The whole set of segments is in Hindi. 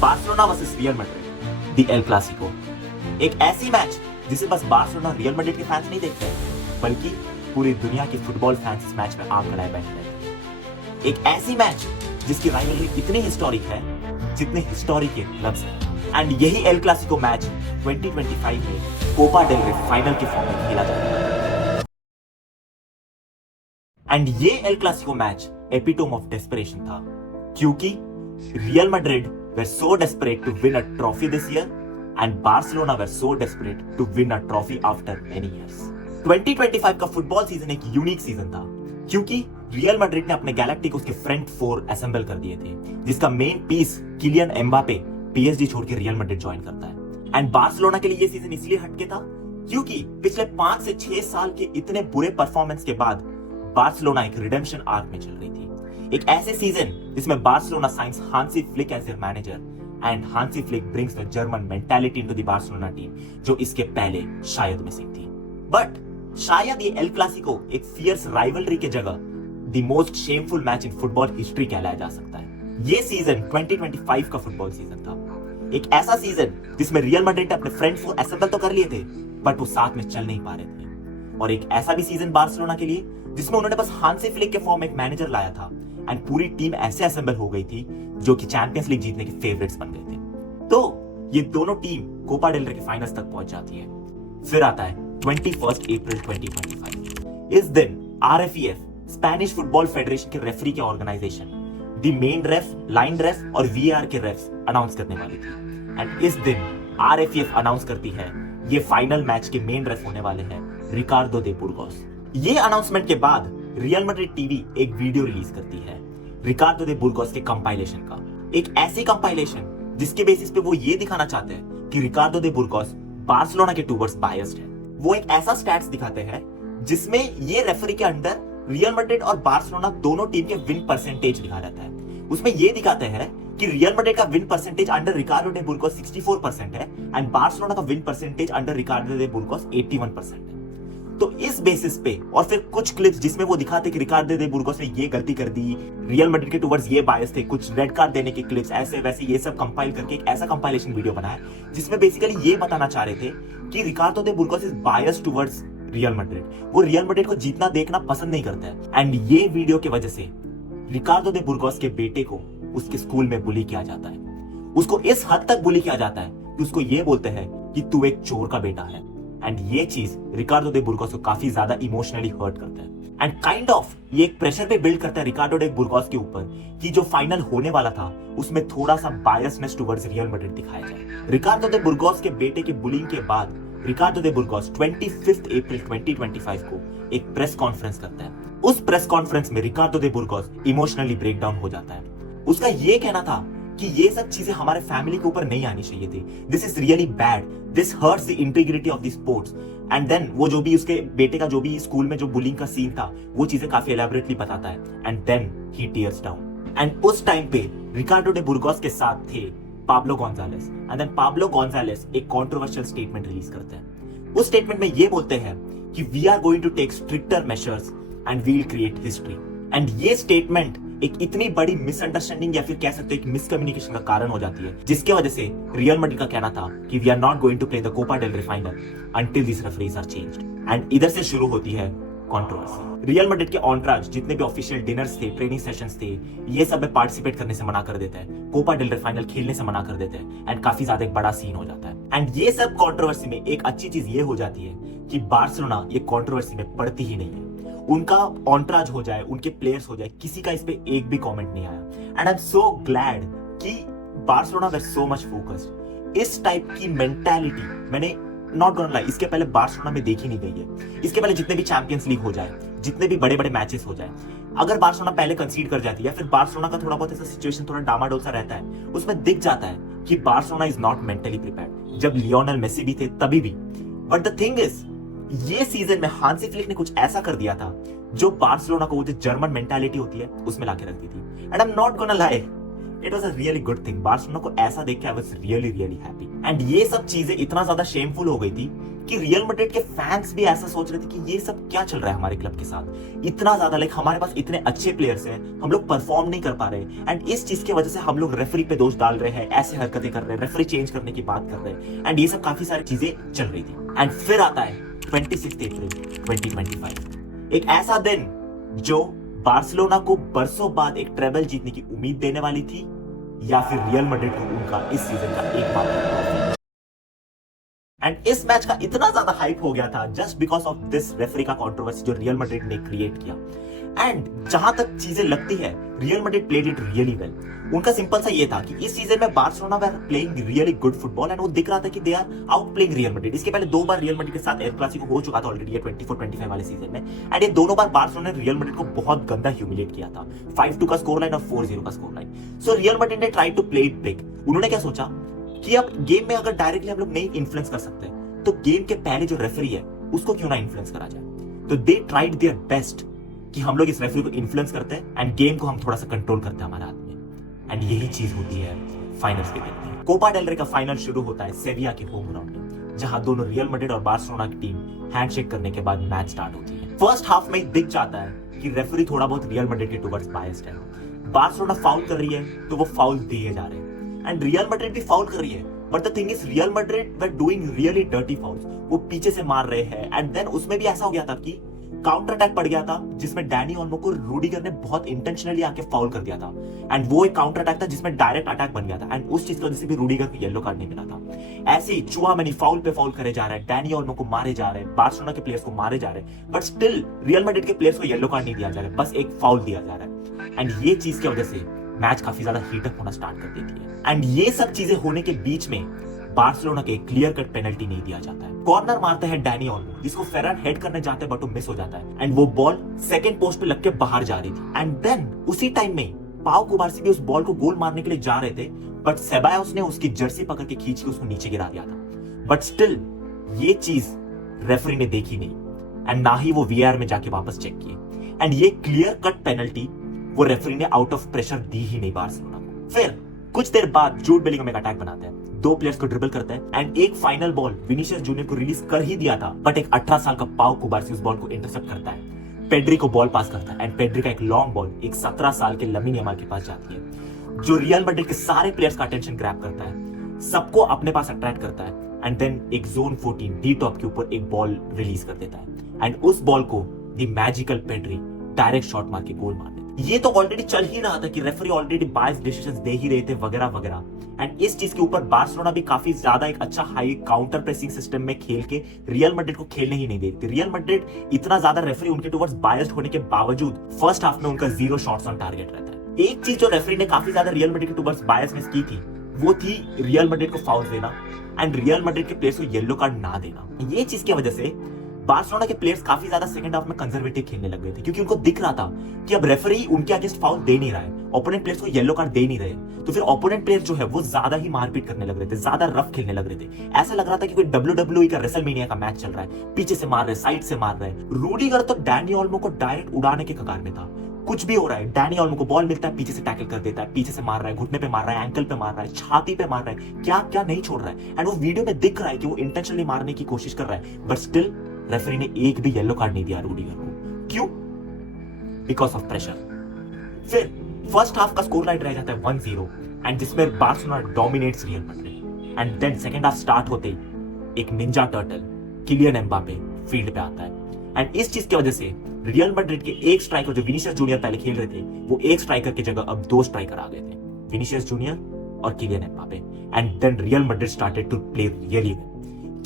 Barcelona versus real Madrid, the L Clasico. एक ऐसी मैच जिसे बस बार्सिलोना रियल मैड्रिड के फैंस नहीं देखते, बल्कि पूरी दुनिया के फुटबॉल फैंस इस मैच में आंख गड़ाए बैठे रहते हैं। एक ऐसी मैच जिसकी राइवलरी इतनी हिस्टोरिक है जितने हिस्टोरिक के क्लब्स हैं। एंड यही एल क्लासिको मैच 2025 में कोपा डेल रे फाइनल के फॉर्म में खेला जाता है। एंड ये El Clasico match epitome of desperation था, क्योंकि real Madrid were so desperate to win a trophy this year and Barcelona were so desperate to win a trophy after many years. 2025 का फुटबॉल सीजन एक यूनिक सीजन था, क्योंकि रियल मैड्रिड ने अपने गैलेक्टिकोस के फ्रंट फोर असेंबल कर दिए थे, जिसका main piece Kylian Mbappe PSG छोड़ के रियल मैड्रिड ज्वाइन करता है। एंड बार्सिलोना के लिए ये सीजन इसलिए हटके था क्योंकि पिछले 5 से 6 साल के इतने बुरे परफॉर्मेंस के बाद बार्सिलोना एक रिडेम्पशन आर्क में चल रही थी। एक ऐसे सीजन जिसमें Barcelona signs Hansi Flick as their manager and Hansi Flick brings the German mentality into the Barcelona team, जो इसके पहले शायद मिसिंग थी। बट शायद ये एल क्लासिको एक फियर्स राइवलरी के जगह the most shameful match in football history कहलाया जा सकता है। ये सीजन 2025 का फुटबॉल सीजन था, एक ऐसा सीजन जिसमें रियल मैड्रिड ने अपने फ्रंट फोर असेंबल तो कर लिए थे, बट वो साथ में चल नहीं पा रहे थे। और एक ऐसा भी सीजन बार्सिलोना के लिए जिसमें उन्होंने बस हांसी फ्लिक के फॉर्म में एक मैनेजर लाया था एंड पूरी टीम ऐसे असेंबल हो गई थी जो कि चैंपियंस लीग जीतने के फेवरेट्स बन गए थे। तो ये दोनों टीम कोपा डेल रे के फाइनल्स तक पहुंच जाती है। फिर आता है 21 अप्रैल 2025। इस दिन आरएफईएफ, स्पेनिश फुटबॉल फेडरेशन के रेफरी के organisation the main ref, line ref और वीआर के रेफ्स अनाउंस करने वाली थी। एंड इस दिन आरएफईएफ अनाउंस करती है ये फाइनल मैच के मेन रेफ होने वाले हैं रिकार्डो दे बुर्गोस। ये अनाउंसमेंट के बाद रियल मैड्रिड टीवी एक वीडियो रिलीज करती है रिकार्डो दे बुर्गोस के कंपाइलेशन का, एक ऐसी कंपाइलेशन जिसके बेसिस पे वो ये दिखाना चाहते हैं कि रिकार्डो दे बुर्गोस बार्सिलोना के टूवर्ड्स बायस्ड है। वो एक ऐसा स्टैट्स दिखाते हैं जिसमें ये रेफरी के अंडर रियल मैड्रिड और बार्सिलोना दोनों टीम के विन परसेंटेज लिखा रहता है। उसमें ये दिखाते हैं कि रियल मैड्रिड का विन परसेंटेज अंडर रिकार्डो दे बुर्गोस 64% है एंड बार्सिलोना का विन परसेंटेज अंडर रिकार्डो दे बुर्गोस 81% है। तो इस बेसिस पे और फिर कुछ क्लिप्स जिसमें वो दिखाते कि रिकार्डो दे बुर्गोस ने ये गलती कर दी, रियल मैड्रिड के टूवर्ड्स ये बायस थे, कुछ रेड कार्ड देने के क्लिप्स ऐसे वैसे ये सब कंपाइल करके एक ऐसा कंपाइलेशन वीडियो बनाया जिसमें बेसिकली ये बताना चाह रहे थे कि Ricardo de Burgos is biased towards Real Madrid. वो रियल मैड्रिड को जीतना देखना पसंद नहीं करता है। एंड ये वीडियो की वजह से रिकार्डो दे बुर्गोस के बेटे को उसके स्कूल में बुली किया जाता है। उसको इस हद तक बुली किया जाता है कि उसको ये बोलते हैं कि तू एक चोर का बेटा है। एंड ये चीज रिकार्डो दे बुर्गोस को काफी ज्यादा इमोशनली हर्ट करता है एंड काइंड ऑफ ये एक प्रेशर पे बिल्ड करता है रिकार्डो दे बुर्गोस के ऊपर कि जो फाइनल होने वाला था उसमें थोड़ा सा बायसनेस टुवर्ड्स रियल मैड्रिड दिखाया जाए। रिकार्डो दे बुर्गोस के बेटे के बुलिंग के बाद रिकार्डो दे बुर्गोस 25 अप्रैल 2025 को एक प्रेस कॉन्फ्रेंस करता है। उस प्रेस कॉन्फ्रेंस में रिकार्डो दे बुर्गोस इमोशनली ब्रेक डाउन हो जाता है। उसका ये कहना था कि ये सब चीजें हमारे फैमिली के ऊपर नहीं आनी चाहिए थी, this is really bad, this hurts the integrity of the sports. And then वो जो भी उसके बेटे का जो भी स्कूल में जो बुलिंग का सीन था वो चीजें काफी एलैबोरेटली बताता है and then he tears down. And उस टाइम पे रिकार्डो डे बुर्गोस के साथ थे Pablo Gonzales and then Pablo Gonzales एक कंट्रोवर्शियल स्टेटमेंट रिलीज करते हैं। उस स्टेटमेंट में ये बोलते हैं कि we are going to take stricter measures and we will create history. And ये स्टेटमेंट एक इतनी बड़ी मिसअंडरस्टैंडिंग या फिर कह सकते हैं एक मिसकम्युनिकेशन का कारण हो जाती है, जिसके वजह से रियल मैड्रिड का कहना था कि we are not going to play the Copa del Rey final until this referees are changed. And इधर से शुरू होती है कंट्रोवर्सी। रियल मैड्रिड के ऑनट्राज जितने भी ऑफिशियल डिनर्स थे, ट्रेनिंग सेशंस थे, ये सब में पार्टिसिपेट करने से मना कर देते हैं, कोपा डेल रे फाइनल खेलने से मना कर देते हैं एंड काफी ज्यादा एक बड़ा सीन हो जाता है। एंड ये सब कंट्रोवर्सी में एक अच्छी चीज ये हो जाती है कि बार्सिलोना ये कंट्रोवर्सी में पड़ती ही नहीं है। उनका ऑनट्राज हो जाए, उनके प्लेयर्स हो जाए, किसी का इस पे एक भी कमेंट नहीं आया। And I am so glad कि बार्सिलोना वर सो मच फोकस्ड। इस टाइप की मेंटालिटी मैंने नॉट गोना लाई इसके पहले बार्सिलोना में देखी नहीं गई है। इसके पहले जितने भी चैंपियंस लीग हो जाए, जितने भी बड़े बड़े मैचेस हो जाए, अगर बार्सिलोना पहले कंसीड कर जाती है या फिर बार्सिलोना का थोड़ा बहुत ऐसा सिचुएशन थोड़ा डामाडोल सा रहता है, उसमें दिख जाता है कि Barcelona is not mentally prepared. जब लियोनेल मेसी भी थे तभी भी। बट द थिंग इज ये सीजन में हांसी फ्लिक ने कुछ ऐसा कर दिया था जो बार्सिलोना को वो जो जर्मन मेंटालिटी होती है उसमें लाके रख दी थी। And I am not gonna lie, it was a really good thing. Barcelona को ऐसा देख के I was really really happy. And ये सब चीजें इतना ज्यादा शेमफुल हो गई थी कि रियल मैड्रिड के फैंस भी ऐसा सोच रहे थे कि ये सब क्या चल रहा है हमारे क्लब के साथ। इतना ज्यादा लाइक हमारे पास इतने अच्छे प्लेयर्स हैं, हम लोग परफॉर्म नहीं कर पा रहे, एंड इस चीज की वजह से हम लोग रेफरी पे दोष डाल रहे हैं, ऐसे हरकतें कर रहे हैं, रेफरी चेंज करने की बात कर रहे हैं, एंड ये सब काफी सारी चीजें चल रही थी। एंड फिर आता है 26 अप्रैल 2025, एक ऐसा दिन जो बार्सिलोना को बरसों बाद एक ट्रेबल जीतने की उम्मीद देने वाली थी, या फिर रियल मैड्रिड को उनका इस सीजन का एकमात्र। एंड इस मैच का इतना ज्यादा हाइप हो गया था just because of this referee का कंट्रोवर्सी जो रियल मैड्रिड ने क्रिएट किया। एंड जहां तक चीजें लगती है, Real Madrid played it really well. उनका सिंपल सा ये था कि इस सीजन में Barcelona were playing really good football, and वो दिख रहा था कि they are outplaying Real Madrid. इसके पहले 2 बार रियल मैड्रिड के साथ एल क्लासिको हो चुका था ऑलरेडी, ये 24-25 वाले सीजन में, एंड ये दोनों बार बार्सिलोना ने रियल मैड्रिड को बहुत गंदा ह्यूमिलेट किया था। 5-2 का स्कोर लाइन और 4-0 का score line. So Real Madrid ने try to play it big. उन्होंने क्या सोचा कि अब गेम में अगर डायरेक्टली हम लोग नहीं इन्फ्लुएंस कर सकते तो गेम के पहले जो रेफरी है उसको क्यों ना इन्फ्लुएंस करा जाए। तो दे ट्राइड देयर बेस्ट कि हम लोग इस रेफरी को इन्फ्लुएंस करते हैं एंड गेम को हम थोड़ा सा कंट्रोल करते हैं हमारे हाथ में। एंड यही चीज होती है फाइनल्स के दिन। कोपा डेल रे का फाइनल शुरू होता है सेविया के होम ग्राउंड में, जहां दोनों रियल मैड्रिड और बार्सिलोना की टीम हैंडशेक करने के बाद मैच स्टार्ट होती है। फर्स्ट हाफ में दिख जाता है कि रेफरी थोड़ा बहुत रियल मैड्रिड के टुवर्ड्स बायस्ड है। बार्सिलोना फाउल कर रही है तो वो फाउल दिए जा रहे हैं, एंड रियल मैड्रिड भी फाउल कर रही है, but the thing is real Madrid were doing really dirty fowls. वो पीछे से मार रहे हैं, एंड देन उसमें भी ऐसा हो गया था कि काउंटर अटैक पड़ गया था जिसमें डैनी ओल्मो को रूडिगर ने बहुत इंटेंशनली आके फाउल कर दिया था, एंड वो एक काउंटर अटैक था जिसमें डायरेक्ट अटैक बन गया था, एंड उस चीज की वजह से भी रूडिगर को येलो कार्ड नहीं मिला था। ऐसे ही चुआमेनी फाउल पे फाउल करे जा रहे हैं, डैनी ओल्मो को मारे जा रहे हैं, बार्सिलोना के प्लेयर्स को मारे जा रहे हैं, बट स्टिल रियल मैड्रिड के प्लेयर्स को येलो कार्ड नहीं दिया जा रहा है, बस एक फाउल दिया जा रहा है। एंड ये चीज की वजह से मैच काफी ज्यादा हीटअप होना स्टार्ट कर देती है। एंड ये सब चीजें होने के बीच में बार्सिलोना के क्लियर कट पेनल्टी नहीं दिया जाता है। कॉर्नर मारते हैं डैनी ओल्मो, जिसको फेरर हेड करने जाते हैं बट वो मिस हो जाता है, एंड वो बॉल सेकंड पोस्ट पे लग के बाहर जा रही थी। एंड देन उसी टाइम में पाउ कुबार्सी भी उस बॉल को गोल मारने के लिए जा रहे थे, बट सेबायोस ने उसकी जर्सी पकड़ के खींच के उसको नीचे गिरा दिया था। बट स्टिल ये चीज रेफरी ने देखी नहीं, एंड ना ही वो वीआर में जाके वापस चेक किए, एंड ये क्लियर कट पेनल्टी वो रेफरी ने आउट ऑफ प्रेशर दी ही नहीं बार्सिलोना को। फिर कुछ देर बाद जूड बेलिंगहम एक अटैक बनाते हैं, 2 प्लेयर्स को ड्रिबल करते हैं, एंड एक फाइनल बॉल विनीशियस जूनियर को रिलीज कर ही दिया था, बट एक 18 साल का पाउ कुबार्सी उस बॉल को इंटरसेप्ट करता है, पेड्री को बॉल पास करता है, एंड पेड्री का एक लॉन्ग बॉल एक 17 साल के लमीन यमाल के पास जाती है, जो रियल मैड्रिड के सारे प्लेयर्स का अटेंशन ग्रैब करता है, सबको अपने पास अट्रैक्ट करता है, एंड देन एक जोन 14 डी टॉप के ऊपर एक बॉल रिलीज कर देता है, एंड उस बॉल को the magical Pedri direct shot मार के गोल मार देता है। ये तो ऑलरेडी चल ही रहा था कि रेफरी ऑलरेडी बायस डिसीजंस दे ही रहे थे वगैरह वगैरह, एंड इस चीज के ऊपर बार्सिलोना भी काफी ज्यादा एक अच्छा हाई काउंटर प्रेसिंग सिस्टम में खेल के रियल मैड्रिड को खेलने ही नहीं देती। रियल मैड्रिड इतना ज्यादा रेफरी उनके टुवर्ड्स बायस्ड होने के बावजूद फर्स्ट हाफ में उनका 0 शॉट्स ऑन टारगेट रहता है। एक चीज जो रेफरी ने काफी ज्यादा रियल मैड्रिड के टुवर्ड्स बायसनेस की थी वो थी रियल मैड्रिड को फाउल देना एंड रियल मैड्रिड के प्लेयर्स को येलो कार्ड ना देना। ये चीज की वजह से बार्सिलोना के प्लेयर्स काफी ज्यादा सेकंड हाफ में कंजर्वेटिव खेलने लग गए थे, क्योंकि उनको दिख रहा था कि अब रेफरी उनके अगेंस्ट फाउल दे नहीं रहा है, ओपोनेंट प्लेयर्स को येलो कार्ड दे नहीं रहे, तो फिर ओपोनेंट प्लेयर्स जो है वो ज्यादा ही मारपीट करने लग रहे थे, ज्यादा रफ खेलने लग रहे थे। ऐसा लग रहा था कि कोई WWE का रेसलमेनिया का मैच चल रहा है, पीछे से मार रहे, साइड से मार रहे। रूडिगर तो डैनी ओल्मो को डायरेक्ट उड़ाने के कगार में था। कुछ भी हो रहा है, डैनी ओल्मो को बॉल मिलता है, पीछे से टैकल कर देता है, पीछे से मार रहा है, घुटने पे मार रहा है, एंकल पे मार रहा है, छाती पे मार रहा है, क्या क्या नहीं छोड़ रहा है, एंड वो वीडियो में दिख रहा है कि वो इंटेंशनली मारने की कोशिश कर रहा है, बट स्टिल रेफरी ने एक भी येलो कार्ड नहीं दिया रूडिगर को। क्यों? Because of pressure. फिर फर्स्ट हाफ का स्कोर लाइन रह जाता है 1-0, एंड जिसमें Barcelona dominates Real Madrid, and then second half start होते ही एक ninja turtle Kylian Mbappe field पे आता है, एंड इस चीज की वजह से रियल मैड्रिड के एक स्ट्राइकर जो विनीशियस जूनियर पहले खेल रहे थे, वो एक स्ट्राइकर की जगह अब 2 स्ट्राइकर आ गए थे, विनीशियस जूनियर और Kylian Mbappe, and then Real Madrid started to play really well.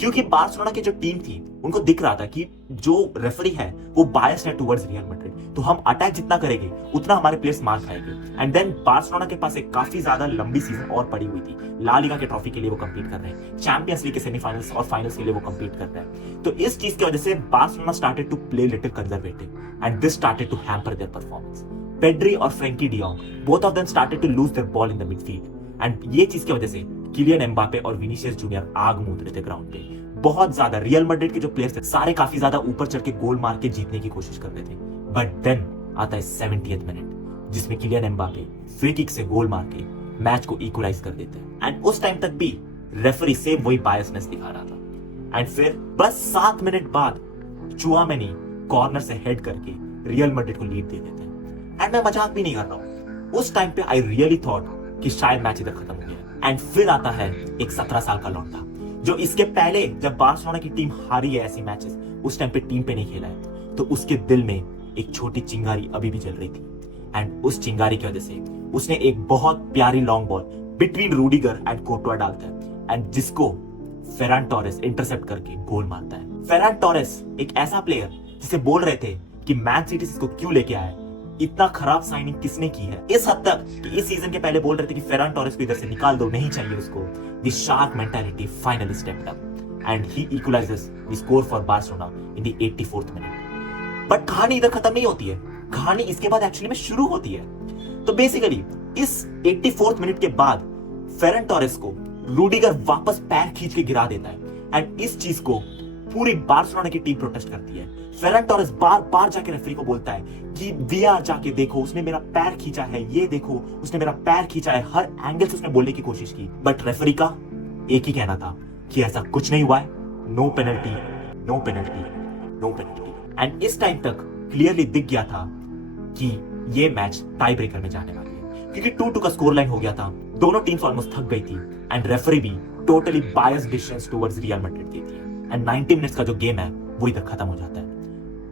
क्योंकि बार्सिलोना की जो टीम थी उनको दिख रहा था कि जो रेफरी है वो बायस्ड है टुवर्ड्स रियल मैड्रिड, तो हम अटैक जितना करेंगे उतना हमारे प्लेयर्स मार खाएंगे। एंड देन बार्सिलोना के पास एक काफी ज्यादा लंबी सीजन और पड़ी हुई थी, ला लीगा के ट्रॉफी के लिए वो कंपीट कर रहे हैं, चैंपियंस लीग के सेमीफाइनल्स और फाइनल्स के लिए वो कंपीट कर रहे हैं। तो इस चीज की वजह से Barcelona started to play little conservative, and this started to hamper their performance. Pedri और Frenkie de Jong both of them started to lose their ball in the midfield, and ये चीज की वजह से किलियन एम्बापे और विनीशियस जूनियर आग मूंद रहे थे ग्राउंड पे बहुत ज्यादा। रियल मैड्रिड के जो प्लेयर्स थे सारे काफी ज्यादा ऊपर चढ़ के गोल मार के जीतने की कोशिश कर रहे थे, बट देन आता है 70th मिनट जिसमें किलियन एम्बापे फ्री किक से गोल मार के मैच को इक्वलाइज कर देते हैं। एंड उस टाइम तक भी रेफरी सेम वही बायसनेस दिखा रहा था। एंड फिर बस 7 मिनट बाद चुआमेनी कॉर्नर से हेड करके रियल मैड्रिड को लीड दे देते हैं। एंड मैं मजाक भी नहीं कर रहा हूं, उस टाइम पे आई रियली थॉट कि शायद मैच इधर खत्म हो गया। एंड फिर आता है एक 17 साल का लौंडा जो इसके पहले जब बार्सिलोना की टीम हारी है ऐसी मैचेस, उस टाइम पे टीम पे नहीं खेला है, तो उसके दिल में एक छोटी चिंगारी अभी भी जल रही थी। एंड उस चिंगारी की वजह से उसने एक बहुत प्यारी long ball between Rudiger and कोर्टवा डालता है एंड जिसको फेरान टोरेस इंटरसेप्ट करके गोल मारता है। फेरान टोरेस एक ऐसा प्लेयर जिसे बोल रहे थे कि मैन सिटी इसको क्यों लेके आया, इतना खराब साइनिंग किसने की है, इस हद तक कि इस सीजन के पहले बोल रहे थे कि फेरान टोरेस को इधर से निकाल दो, नहीं चाहिए उसको। The shark mentality finally stepped up and he equalizes the score for Barcelona in the 84th minute. But कहानी इधर खत्म नहीं होती है, कहानी इसके बाद एक्चुअली में शुरू होती है। तो बेसिकली इस 84th मिनट के बाद फेरन टोरेस को रूडिगर वापस पैर खींच के गिरा देता है एंड इस चीज को पूरी बार्सिलोना की टीम प्रोटेस्ट करती है। फेरन टोरेस बार बार जाके रेफरी को बोलता है कि वीआर जाके देखो, उसने मेरा पैर खींचा है, ये देखो उसने मेरा पैर खींचा है, हर एंगल से उसने बोलने की कोशिश की। बट रेफरी का एक ही कहना था कि ऐसा कुछ नहीं हुआ है, no penalty, no penalty, no penalty. And इस टाइम तक क्लियरली दिख गया था कि ये मैच टाई ब्रेकर में जाने वाली है, क्योंकि 2-2 का स्कोर लाइन हो गया था, दोनों टीम्स ऑलमोस्ट थक गई थी एंड रेफरी भी totally biased decisions towards Real Madrid देती है। एंड 90 मिनट्स का जो गेम है वो इधर खत्म हो जाता है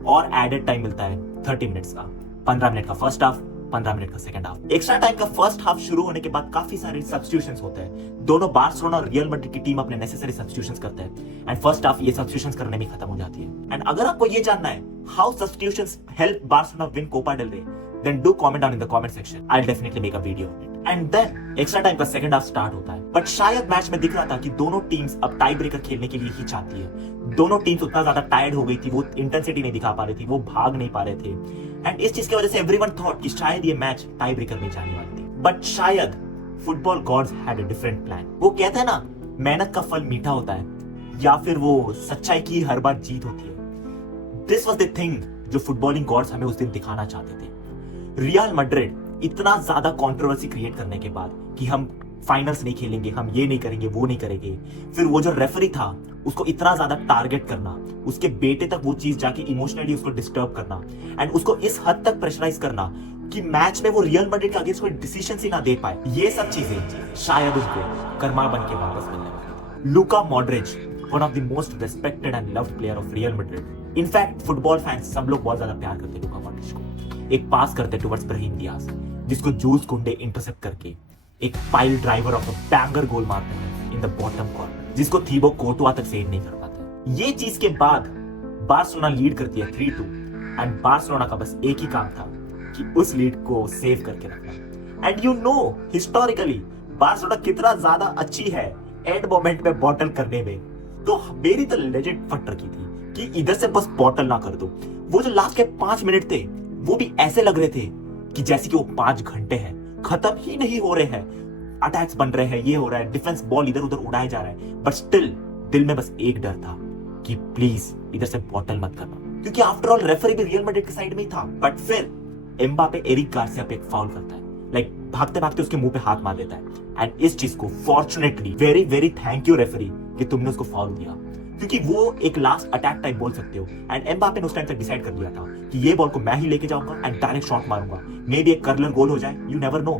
और एडेड टाइम मिलता है 30 मिनट्स का, 15 मिनट का फर्स्ट हाफ, 15 मिनट का सेकंड हाफ। एक्स्ट्रा टाइम का फर्स्ट हाफ शुरू होने के बाद काफी सारे सब्स्टिट्यूशंस होते हैं, दोनों बार्सिलोना और रियल मैड्रिड की टीम अपने नेसेसरी सब्स्टिट्यूशंस करते हैं एंड फर्स्ट हाफ ये सब्स्टिट्यूशंस करने में खत्म हो जाती है। एंड अगर आपको ये जानना है how substitutions help Barcelona win Copa del Rey, then do comment down in the comment section. I'll definitely make a video on it. And then extra time का second half start होता है, बट शायद मैच में दिख रहा था कि दोनों टीम्स अब टाई ब्रेकर खेलने के लिए ही चाहती है। दोनों टीम्स उतना ज्यादा टायर्ड हो गई थी, वो इंटेंसिटी नहीं दिखा पा रही थी, वो भाग नहीं पा रहे थे एंड इस चीज की वजह से एवरीवन थॉट कि शायद ये मैच टाई ब्रेकर में जाने वाली थी। बट शायद football gods had a different plan. वो कहते हैं ना, मेहनत का फल मीठा होता है या फिर वो सच्चाई की हर बार जीत होती है। दिस वाज द थिंग जो फुटबॉलिंग गॉड्स हमें उस दिन दिखाना चाहते थे। रियल मैड्रिड इतना ज्यादा कंट्रोवर्सी क्रिएट करने के बाद कि हम फाइनल्स नहीं खेलेंगे, हम ये नहीं करेंगे, वो नहीं करेंगे, फिर वो जो रेफरी था उसको इतना ज्यादा टारगेट करना, उसके बेटे तक वो चीज जाके इमोशनली उसको डिस्टर्ब करना एंड उसको इस हद तक प्रेशराइज करना कि मैच में वो रियल मैड्रिड के अगेंस्ट कोई डिसीजन ही ना दे पाए, ये सब चीजें शायद उसको कर्मा बन के वापस मिलने वाली थी। Luka Modric, one of the most respected and loved player of real Madrid. In fact football fans सब लोग बहुत ज्यादा प्यार करते लूका मॉड्रिच को। एक पास करते टुवर्ड्स ब्राहीम डियाज, जिसको जूल्स कुंडे इंटरसेप्ट करके एक pile driver of a banger goal मारते हैं इन द बॉटम कॉर्नर, जिसको थीबो कोर्टवा तक सेव नहीं कर पाते। ये चीज के बाद बार्सिलोना लीड करती है 3-2 एंड बार्सिलोना का बस एक ही काम था कि उस लीड को सेव करके रखना। And you know historically Barcelona कितना ज्यादा अच्छी है एंड मोमेंट में बॉटल करने में, तो मेरी तो लेजेंड फट रखी थी कि इधर से बस बॉटल ना कर दो। वो जो लास्ट के 5 मिनट थे वो भी ऐसे लग रहे थे कि जैसे कि वो 5 घंटे हैं, खत्म ही नहीं हो रहे हैं, अटैक्स बन रहे हैं, ये हो रहा है, डिफेंस बॉल इधर उधर उड़ाए जा रहा है, बट स्टिल दिल में बस एक डर था कि प्लीज इधर से बॉटल मत करना, क्योंकि आफ्टर ऑल रेफरी भी रियल मैड्रिड के साइड में ही था। बट फिर एम्बापे एरिक गार्सिया पे एक फाउल करता है, लाइक भागते भागते उसके मुंह पे हाथ मार देता है एंड इस चीज को fortunately very very thank you referee कि तुमने उसको फाउल दिया, क्योंकि वो एक लास्ट अटैक टाइप बोल सकते हो। एंड एम्बापे ने उस टाइम तक डिसाइड कर लिया था कि ये बॉल को मैं ही लेके जाऊंगा एंड डायरेक्ट शॉट मारूंगा, मे बी एक कर्लर गोल हो जाए, यू नेवर नो,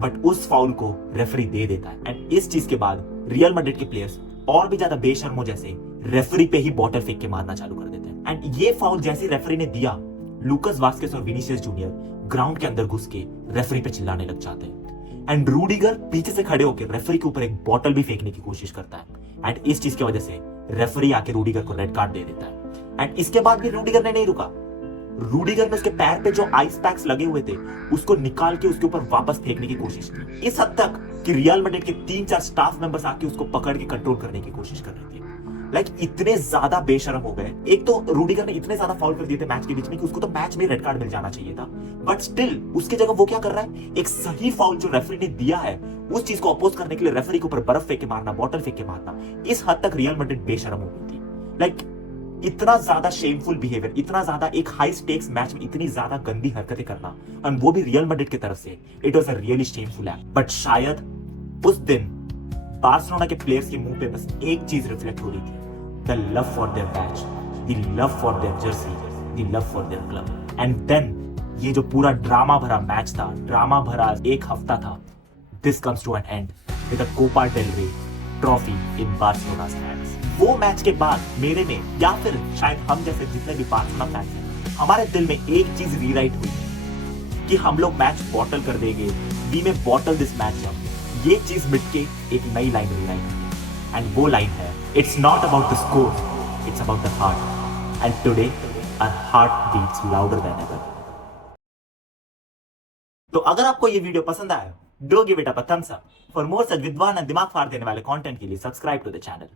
बट उस फाउल को रेफरी दे देता है। एंड इस चीज के बाद रियल मैड्रिड के प्लेयर्स और भी ज्यादा बेशर्मो जैसे रेफरी पे ही बॉटल फेंक के मारना चालू कर देते हैं। एंड ये फाउल जैसे रेफरी ने दिया, लूकास वास्केस और विनीसियस जूनियर ग्राउंड के अंदर घुस के रेफरी पे चिल्लाने लग जाते हैं एंड रूडिगर पीछे से खड़े होकर रेफरी के ऊपर एक बॉटल भी फेंकने की कोशिश करता है एंड इस चीज की वजह से रेफरी आके रूडिगर को रेड कार्ड दे देता है। एंड इसके बाद भी रूडिगर ने नहीं रुका, रूडिगर ने उसके पैर पे जो आइस पैक्स लगे हुए थे उसको निकाल के उसके ऊपर वापस फेंकने की कोशिश की, इस हद तक कि रियल मैड्रिड के 3-4 स्टाफ मेंबर्स आके उसको पकड़ के कंट्रोल करने की कोशिश कर रहे थे। लाइक इतने ज्यादा बेशरम हो गए। एक तो रूडिगर ने इतने ज्यादा फाउल कर दिए थे मैच के बीच में कि उसको तो मैच में रेड कार्ड मिल जाना चाहिए था, बट स्टिल उसके जगह वो क्या कर रहा है, एक सही फाउल जो रेफरी ने दिया है उस चीज को अपोज करने के लिए रेफरी के ऊपर बर्फ फेंक के मारना, बॉटल फेंक के मारना, इस हद तक रियल मैड्रिड बेशरम हो गई थी। लाइक इतना ज्यादा शेमफुल बिहेवियर, इतना ज्यादा एक हाई स्टेक्स मैच में इतनी ज्यादा गंदी हरकतें करना, और वो भी रियल मैड्रिड की तरफ से, it was a really shameful act. But शायद उस दिन बार्सिलोना के प्लेयर्स के मुंह पे बस एक चीज रिफ्लेक्ट हो रही थी, the love for their batch, the love for their jersey, the love for their club. And then ये जो पूरा ड्रामा भरा मैच था, ड्रामा भरा एक हफ्ता था, this comes to an end with the Copa del Rey trophy in बार्सिलोना's hands। वो मैच के बाद मेरे में, या फिर शायद हम जैसे जितने भी बार्सिलोना फैंस हैं, हमारे दिल में एक चीज रीराइट हुई कि हम लोग मैच बॉटल कर देंगे, वी में बॉटल दिस मैच अप। ये चीज मिटके एक नई लाइन रीराइट हुई, एंड वो लाइन है, it's not about the score, it's about the heart, and today our heart beats louder than ever. तो अगर आपको ये वीडियो पसंद आया, do give it a thumbs up. For more such विद्वान एंड दिमाग फाड़ देने वाले कंटेंट के लिए सब्सक्राइब टू द चैनल।